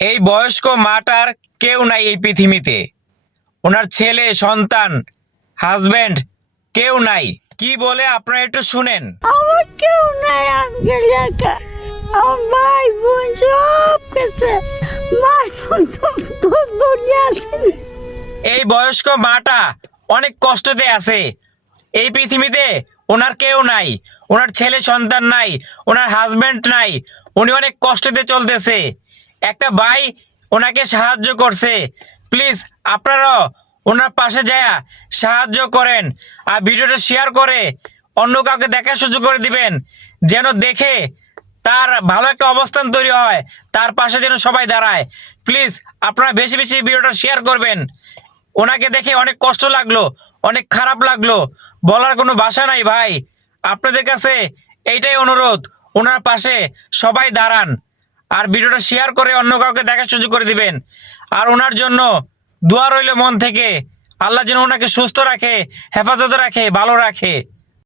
এই বয়স্ক মাটার কেউ নাই এই পৃথিবীতে। ওনার ছেলে সন্তান হাজবেন্ড কেউ নাই। কি বলে আপনারা একটু শুনেন। আমার কেউ নাই আঙ্কেল একা। আমার ভাই বোন সব গেছে। ভাই বোন তো দুনিয়া আছে। এই বয়স্ক মাটা অনেক কষ্টতে আছে। এই পৃথিবীতে ওনার কেউ নাই, ওনার ছেলে সন্তান নাই, ওনার হাজবেন্ড নাই। উনি অনেক কষ্টতে চলতেছে। একটা ভাই ওনাকে সাহায্য করছে। প্লিজ আপনারাও ওনার পাশে যায় সাহায্য করেন, আর ভিডিওটা শেয়ার করে অন্য কাউকে দেখার সুযোগ করে দিবেন, যেন দেখে তার ভালো একটা অবস্থান তৈরি হয়, তার পাশে যেন সবাই দাঁড়ায়। প্লিজ আপনারা বেশি বেশি ভিডিওটা শেয়ার করবেন। ওনাকে দেখে অনেক কষ্ট লাগলো, অনেক খারাপ লাগলো, বলার কোনো ভাষা নাই ভাই। আপনাদের কাছে এইটাই অনুরোধ, ওনার পাশে সবাই দাঁড়ান, আর ভিডিওটা শেয়ার করে অন্য কাউকে দেখার সুযোগ করে দিবেন। আর ওনার জন্য দোয়া রইল মন থেকে, আল্লাহ যেন ওনাকে সুস্থ রাখে, হেফাজতে রাখে, ভালো রাখে।